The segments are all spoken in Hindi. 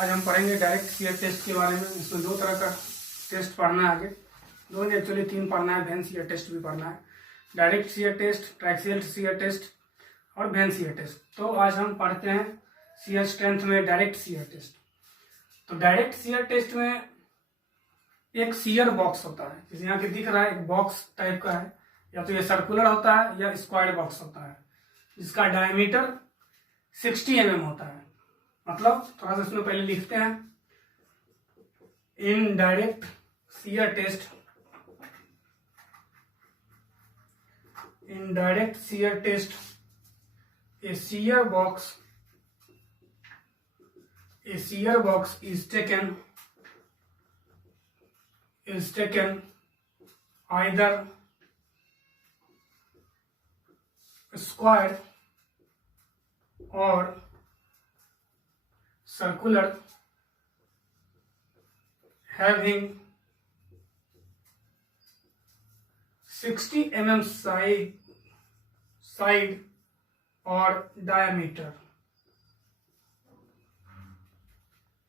आज हम पढ़ेंगे डायरेक्ट शियर टेस्ट के बारे में। इसमें दो तरह का टेस्ट पढ़ना है, आगे दो नहीं एक्चुअली तीन पढ़ना है। वेन शियर टेस्ट भी पढ़ना है, direct shear test, triaxial shear test और वेन शियर टेस्ट। तो आज हम पढ़ते हैं शियर स्ट्रेंथ में डायरेक्ट शियर टेस्ट। तो डायरेक्ट शियर टेस्ट में एक शियर बॉक्स होता है, जैसे यहाँ के दिख रहा है, एक बॉक्स टाइप का है, या तो ये सर्कुलर होता है या स्क्वायर बॉक्स होता है, जिसका डायमीटर 60 mm होता है। मतलब थोड़ा सा इसमें पहले लिखते हैं, in direct shear test, in direct shear test a shear box is taken either square or circular, having 60 mm side और diameter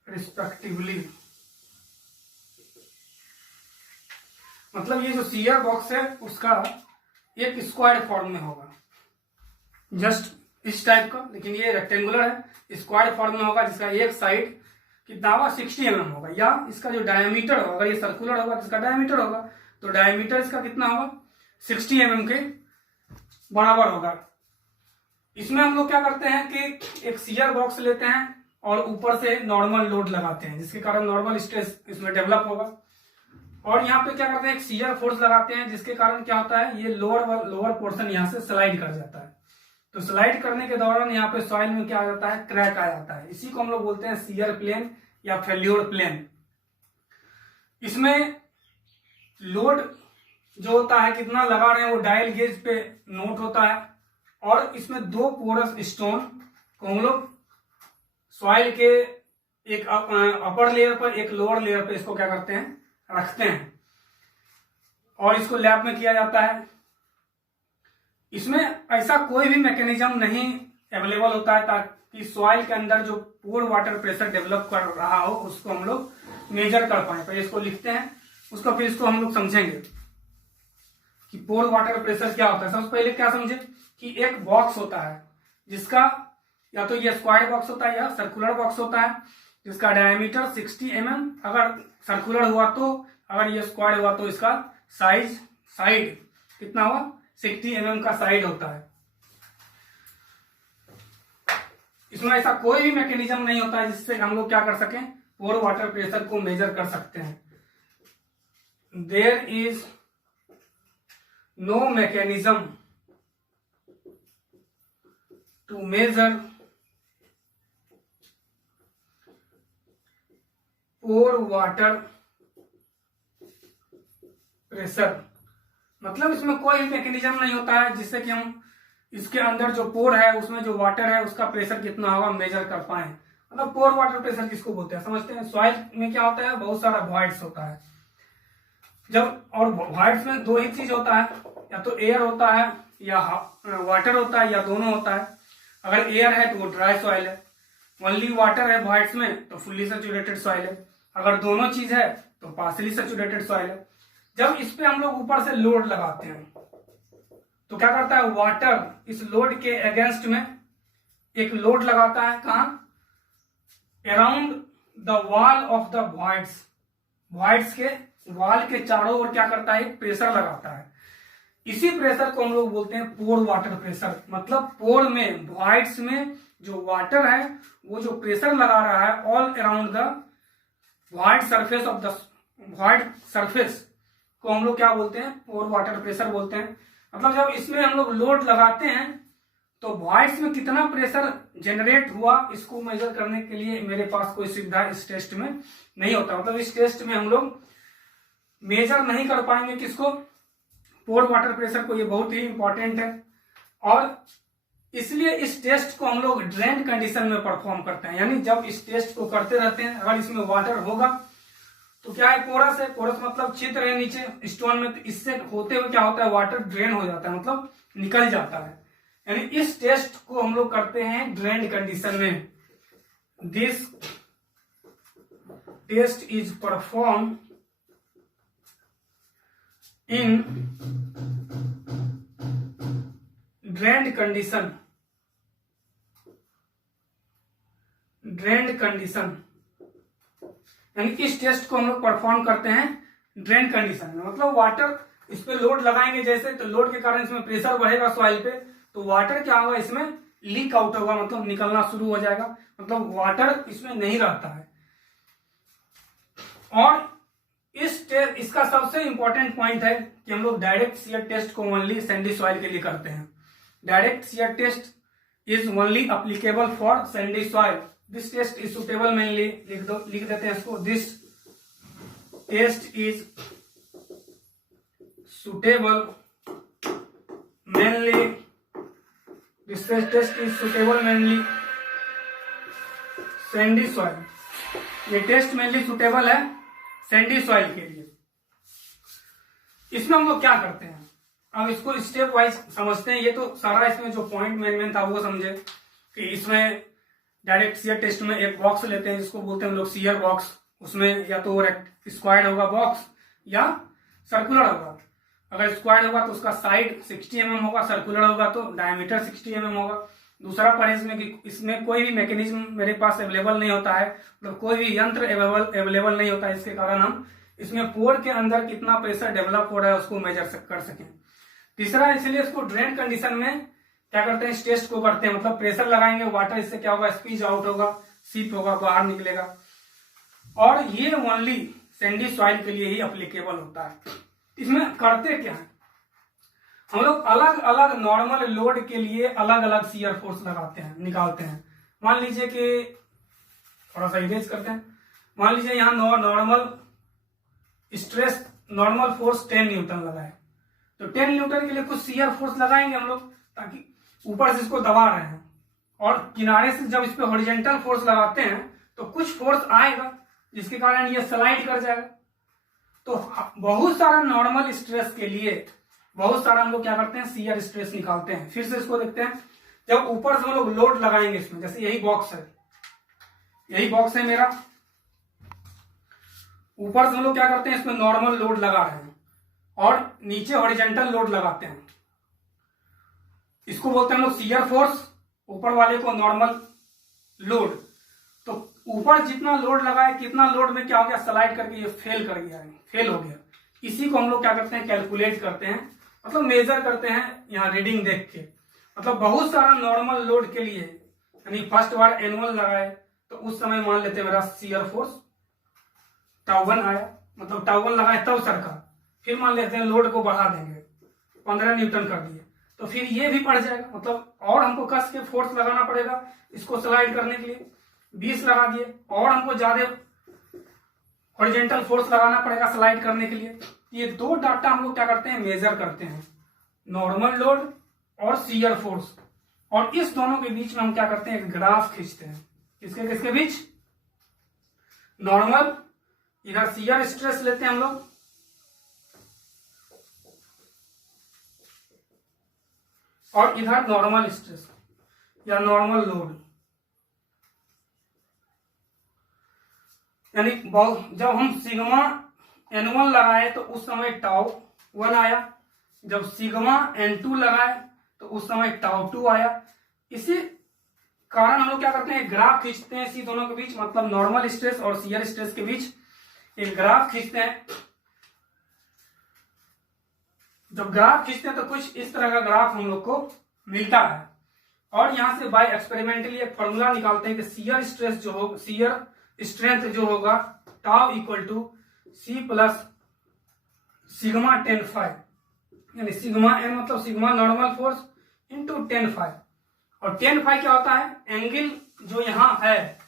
रिस्पेक्टिवली। मतलब ये जो शियर बॉक्स है उसका एक स्क्वायर फॉर्म में होगा, जस्ट इस टाइप का, लेकिन ये रेक्टेंगुलर है, स्क्वायर फॉर्म में होगा, जिसका एक साइड कितना होगा 60 mm होगा, या इसका जो डायमीटर होगा, अगर ये सर्कुलर होगा तो इसका डायमीटर होगा, तो डायमीटर इसका कितना होगा 60 mm के बराबर होगा। इसमें हम लोग क्या करते हैं कि एक शियर बॉक्स लेते हैं और ऊपर से नॉर्मल लोड लगाते हैं, जिसके कारण नॉर्मल स्ट्रेस इसमें डेवलप होगा। और यहाँ पे क्या करते हैं, एक शियर फोर्स लगाते हैं, जिसके कारण क्या होता है, ये लोअर पोर्शन यहाँ से स्लाइड कर जाता है। तो स्लाइड करने के दौरान यहाँ पे सॉइल में क्या आ जाता है, क्रैक आ जाता है। इसी को हम लोग बोलते हैं शियर प्लेन या फेल्योर प्लेन। इसमें लोड जो होता है कितना लगा रहे हैं वो डायल गेज पे नोट होता है, और इसमें दो पोरस स्टोन को हम लोग सॉइल के एक अपर लेयर पर एक लोअर लेयर पर इसको क्या करते हैं, रखते हैं, और इसको लैब में किया जाता है। इसमें ऐसा कोई भी मैकेनिज्म नहीं अवेलेबल होता है ताकि सॉइल के अंदर जो पोर वाटर प्रेशर डेवलप कर रहा हो उसको हम लोग मेजर कर पाए। पहले इसको लिखते हैं, उसको फिर इसको हम लोग समझेंगे कि पोर वाटर प्रेशर क्या होता है। सबसे पहले क्या समझे कि एक बॉक्स होता है जिसका या तो ये स्क्वायर बॉक्स होता है या सर्कुलर बॉक्स होता है, जिसका डायमीटर 60 mm अगर सर्कुलर हुआ तो, अगर ये स्क्वायर हुआ तो इसका साइड कितना हुआ 60 mm का साइड होता है। इसमें ऐसा कोई भी मैकेनिज्म नहीं होता है जिससे हम लोग क्या कर सकें, पोर वाटर प्रेशर को मेजर कर सकते हैं। There is no mechanism to measure pore water pressure। मतलब इसमें कोई मैकेनिज्म नहीं होता है जिससे कि हम इसके अंदर जो पोर है उसमें जो वाटर है उसका प्रेशर कितना होगा मेजर कर पाए। मतलब पोर वाटर प्रेशर किसको बोलते हैं समझते हैं। सॉइल में क्या होता है, बहुत सारा वॉइड्स होता है, जब और वॉइड्स में दो ही चीज होता है, या तो एयर होता है या वाटर होता है, या दोनों होता है। अगर एयर है तो वो ड्राई सॉइल है, ओनली वाटर है वॉइड्स में तो फुल्ली सैचुरेटेड सॉइल है, अगर दोनों चीज है तो पार्शली सैचुरेटेड सॉइल है। जब इस पे हम लोग ऊपर से लोड लगाते हैं तो क्या करता है, वाटर इस लोड के अगेंस्ट में एक लोड लगाता है, कहां, around the wall of the voids के वॉल के चारों ओर क्या करता है, प्रेशर लगाता है। इसी प्रेशर को हम लोग बोलते हैं पोर वाटर प्रेशर। मतलब पोर में, वॉइड्स में जो वाटर है वो जो प्रेशर लगा रहा है all around the void surface of the void surface को हम लोग क्या बोलते हैं, पोर वाटर प्रेशर बोलते हैं। मतलब जब इसमें हम लोग लोड लगाते हैं तो वॉइड्स में कितना प्रेशर जनरेट हुआ इसको मेजर करने के लिए मेरे पास कोई सुविधा इस टेस्ट में नहीं होता। मतलब इस टेस्ट में हम लोग मेजर नहीं कर पाएंगे किसको, पोर वाटर प्रेशर को। ये बहुत ही इंपॉर्टेंट है, और इसलिए इस टेस्ट को हम लोग ड्रेन कंडीशन में परफॉर्म करते हैं। यानी जब इस टेस्ट को करते रहते हैं, अगर इसमें वाटर होगा तो क्या है, पोरस है, पोरस मतलब छिद्र है नीचे स्टोन में, तो इससे होते हुए क्या होता है, वाटर ड्रेन हो जाता है, मतलब निकल जाता है। यानी इस टेस्ट को हम लोग करते हैं ड्रेन कंडीशन में। This test is perform in drained condition, यानी इस टेस्ट को हम लोग परफॉर्म करते हैं ड्रेन कंडीशन में। मतलब वाटर इस पे लोड लगाएंगे जैसे, तो लोड के कारण इसमें प्रेशर बढ़ेगा सॉइल पे, तो वाटर क्या होगा इसमें लीक आउट होगा, मतलब निकलना शुरू हो जाएगा, मतलब वाटर इसमें नहीं रहता है। और इसका सबसे इंपॉर्टेंट पॉइंट है कि हम लोग डायरेक्ट शियर टेस्ट को ओनली सैंडी सॉइल के लिए करते हैं। Direct shear test is only applicable for sandy soil. This test is suitable mainly, लिख देते हैं इसको, this test is suitable mainly, this test is suitable mainly sandy soil. ये टेस्ट मेनली सुटेबल है सैंडी सॉइल के लिए। इसमें हम लोग क्या करते हैं, अब इसको स्टेप वाइज समझते हैं। ये तो सारा इसमें जो पॉइंट मेन था वो समझे कि इसमें डायरेक्ट शियर टेस्ट में एक बॉक्स लेते हैं जिसको बोलते हैं हम लोग शियर बॉक्स। उसमें या तो स्क्वायर्ड होगा बॉक्स या सर्कुलर होगा। अगर स्क्वायर्ड होगा तो उसका साइड 60 mm होगा, सर्कुलर होगा तो डायमीटर 60 mm होगा। दूसरा पॉइंट इसमें कि इसमें कोई भी मैकेनिज्म मेरे पास अवेलेबल नहीं होता है, मतलब कोई भी यंत्र अवेलेबल नहीं होता है, इसके कारण हम इसमें पोर के अंदर कितना प्रेशर डेवलप हो रहा है उसको मेजर कर सकें। तीसरा, इसलिए इसको ड्रेन कंडीशन में क्या करते हैं, इस टेस्ट को करते हैं, मतलब प्रेशर लगाएंगे, वाटर इससे क्या होगा, स्पीच आउट होगा, सीप होगा, बाहर निकलेगा। और ये ओनली सैंडी सॉइल के लिए ही अप्लीकेबल होता है। इसमें करते क्या है, हम लोग अलग अलग नॉर्मल लोड के लिए अलग अलग शियर फोर्स लगाते हैं, निकालते हैं। मान लीजिए कि थोड़ा सा इरेज करते हैं, मान लीजिए यहाँ normal stress, normal force 10 Newton लगाए, तो 10 न्यूटन के लिए कुछ शियर फोर्स लगाएंगे हम लोग, ताकि ऊपर से इसको दबा रहे हैं, और किनारे से जब इस पे हॉरिजॉन्टल फोर्स लगाते हैं तो कुछ फोर्स आएगा जिसके कारण ये स्लाइड कर जाएगा। तो बहुत सारा नॉर्मल स्ट्रेस के लिए बहुत सारा हम लोग क्या करते हैं, शियर स्ट्रेस निकालते हैं। फिर से इसको देखते हैं, जब ऊपर से हम लोग लोड लगाएंगे इसमें, जैसे यही बॉक्स है मेरा, ऊपर से हम लोग क्या करते हैं, इसमें नॉर्मल लोड लगा रहे हैं और नीचे हॉरिजॉन्टल लोड लगाते हैं। इसको बोलते हैं हम लोग शियर फोर्स, ऊपर वाले को नॉर्मल लोड। तो ऊपर जितना लोड लगाए, कितना लोड में क्या हो गया, स्लाइड करके ये फेल हो गया। इसी को हम लोग क्या करते हैं, कैलकुलेट करते हैं, मतलब मेजर करते हैं यहाँ रीडिंग देख के। मतलब बहुत सारा नॉर्मल लोड के लिए, यानी फर्स्ट बार एनुअल लगाए तो उस समय मान लेते हैं मेरा शियर फोर्स टाउ 1 आया, मतलब टाउ 1 लगाए तब सरका। फिर मान लेते हैं लोड को बढ़ा देंगे, 15 न्यूटन कर दिए, तो फिर ये भी बढ़ जाएगा, मतलब और हमको कस के फोर्स लगाना पड़ेगा इसको स्लाइड करने के लिए। 20 लगा दिए, और हमको ज्यादा हॉरिजॉन्टल फोर्स लगाना पड़ेगा स्लाइड करने के लिए। ये दो डाटा हम लोग क्या करते हैं, मेजर करते हैं, नॉर्मल लोड और शियर फोर्स। और इस दोनों के बीच में हम क्या करते हैं, एक ग्राफ खींचते हैं। किसके बीच, नॉर्मल, इधर शियर स्ट्रेस लेते हैं हम लोग, और इधर नॉर्मल स्ट्रेस या नॉर्मल लोड। यानी जब हम सिग्मा N1 लगाए तो उस समय टाउ 1 आया, जब सिग्मा N2 लगाए तो उस समय टाउ 2 आया। इसी कारण हम लोग क्या करते हैं, ग्राफ खींचते हैं इसी दोनों के बीच, मतलब नॉर्मल स्ट्रेस और शियर स्ट्रेस के बीच एक ग्राफ खींचते हैं। जब ग्राफ खींचते हैं तो कुछ इस तरह का ग्राफ हम लोग को मिलता है। और यहां से बाय एक्सपेरिमेंटली एक फॉर्मूला निकालते हैं कि शियर स्ट्रेंथ जो होगा tau equal to C plus sigma 10φ, यानी सिग्मा एन मतलब सिग्मा नॉर्मल फोर्स इंटू 10φ। और 10φ क्या होता है, एंगल जो यहाँ है,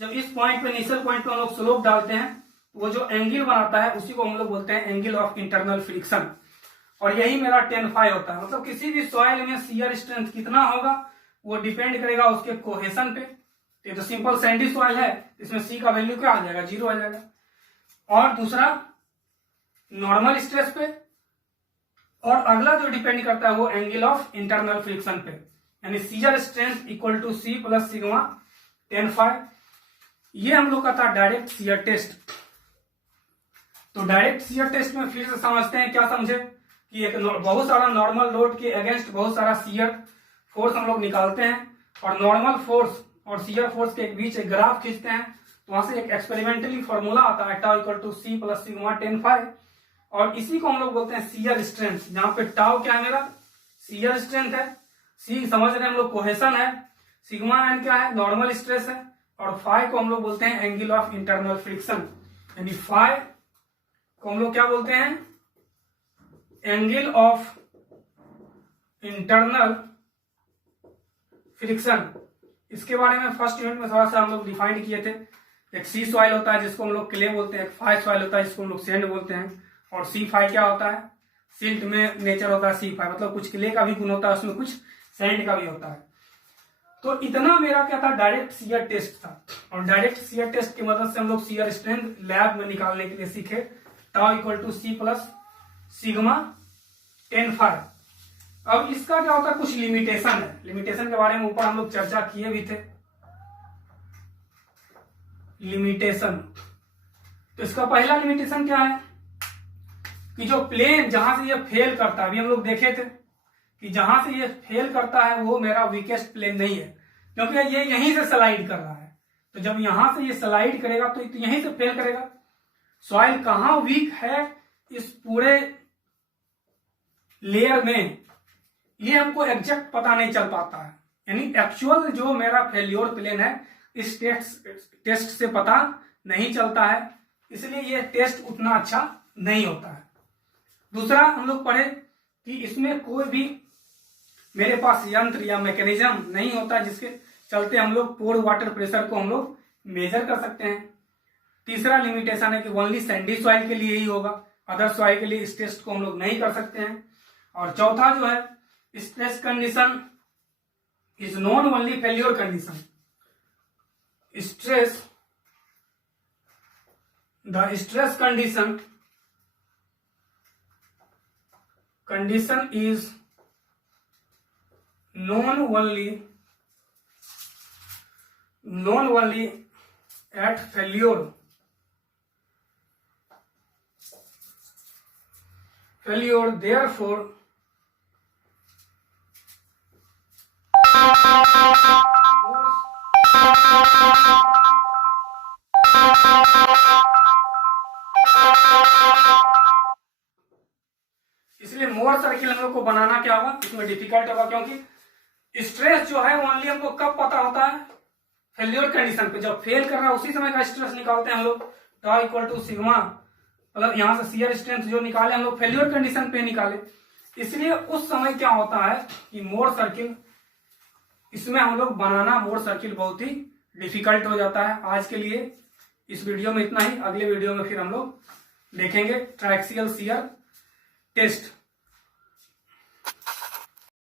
जब इस पॉइंट पे इनिशियल पॉइंट पे हम लोग स्लोप डालते हैं, वो जो एंगल बनाता है उसी को हम लोग बोलते हैं एंगल ऑफ इंटरनल फ्रिक्शन। और यही मेरा 10φ होता है। मतलब किसी भी सॉइल में शियर स्ट्रेंथ कितना होगा वो डिपेंड करेगा उसके कोहेशन पे। ये तो सिंपल सैंडी सॉइल है, इसमें सी का वैल्यू क्या आ जाएगा, 0 आ जाएगा। और दूसरा नॉर्मल स्ट्रेस पे, और अगला जो डिपेंड करता है वो एंगल ऑफ इंटरनल फ्रिक्शन पे, यानी shear strength equal to C plus sigma 10φ। ये हम लोग का था डायरेक्ट शियर टेस्ट। तो डायरेक्ट शियर टेस्ट में फिर से समझते हैं, क्या समझे कि एक बहुत सारा नॉर्मल लोड के अगेंस्ट बहुत सारा शियर फोर्स हम लोग निकालते हैं और नॉर्मल फोर्स और शियर फोर्स के बीच एक ग्राफ खींचते हैं। तो वहां से एक एक्सपेरिमेंटली फॉर्मूला आता है tau equal to C plus sigma 10 phi, और इसी को हम लोग बोलते हैं शियर स्ट्रेंथ। जहां पे टाउ क्या है मेरा शियर स्ट्रेंथ है, सी समझ रहे हैं हम लोग कोहेशन है, सिग्मा एन क्या है नॉर्मल स्ट्रेस है, और फाई को हम लोग बोलते हैं एंगल ऑफ इंटरनल फ्रिक्शन। यानी फाई को हम लोग क्या बोलते हैं एंगल ऑफ इंटरनल फ्रिक्शन। इसके बारे में फर्स्ट यूनिट में थोड़ा सा हम लोग डिफाइन किए थे। एक सी सॉइल होता है जिसको हम लोग क्ले बोलते हैं, एक फाई सॉइल होता है जिसको हम लोग सैंड बोलते हैं, और सी फाई क्या होता है सिल्ट में नेचर होता है सी फाई, मतलब कुछ क्ले का भी गुण होता है उसमें, कुछ सैंड का भी होता है। तो इतना मेरा क्या था डायरेक्ट शियर टेस्ट था, और डायरेक्ट शियर टेस्ट की मदद से हम लोग शियर स्ट्रेंथ लैब में निकालने के लिए सीखे। Tau equal to C plus sigma 10 phi. अब इसका क्या होता है कुछ लिमिटेशन है, लिमिटेशन के बारे में ऊपर हम लोग चर्चा किए भी थे। लिमिटेशन, तो इसका पहला लिमिटेशन क्या है कि जो प्लेन जहां से ये फेल करता है, अभी हम लोग देखे थे कि जहां से ये फेल करता है वो मेरा वीकेस्ट प्लेन नहीं है, क्योंकि ये यहीं से स्लाइड कर रहा है। तो जब यहां से ये स्लाइड करेगा तो यहीं से फेल करेगा। सॉइल कहां वीक है इस पूरे लेयर में ये हमको एग्जैक्ट पता नहीं चल पाता है, यानी एक्चुअल जो मेरा फेल्योर प्लेन है इस टेस्ट से पता नहीं चलता है, इसलिए ये टेस्ट उतना अच्छा नहीं होता है। दूसरा हम लोग पढ़े कि इसमें कोई भी मेरे पास यंत्र या मैकेनिज्म नहीं होता जिसके चलते हम लोग पोर वाटर प्रेशर को हम लोग मेजर कर सकते हैं। तीसरा लिमिटेशन है कि ओनली सैंडी सॉइल के लिए ही होगा, अदर सॉइल के लिए इस टेस्ट को हम लोग नहीं कर सकते हैं। और चौथा जो है stress condition is non only failure condition. Stress the stress condition is known only at failure, therefore इसलिए मोर सर्किल हम लोग को बनाना क्या होगा इसमें डिफिकल्ट होगा, क्योंकि स्ट्रेस जो है ओनली हमको कब पता होता है फेल्योर कंडीशन पे, जब फेल कर रहा है उसी समय का स्ट्रेस निकालते हैं हम लोग। टाउ इक्वल टू सिग्मा, मतलब यहां से शियर स्ट्रेंथ जो निकाले हम लोग फेल्योर कंडीशन पे निकाले, इसलिए उस समय क्या होता है कि मोर सर्किल इसमें हम लोग बनाना मोर सर्किल बहुत ही डिफिकल्ट हो जाता है। आज के लिए इस वीडियो में इतना ही, अगले वीडियो में फिर हम लोग देखेंगे ट्राइक्सियल शियर टेस्ट।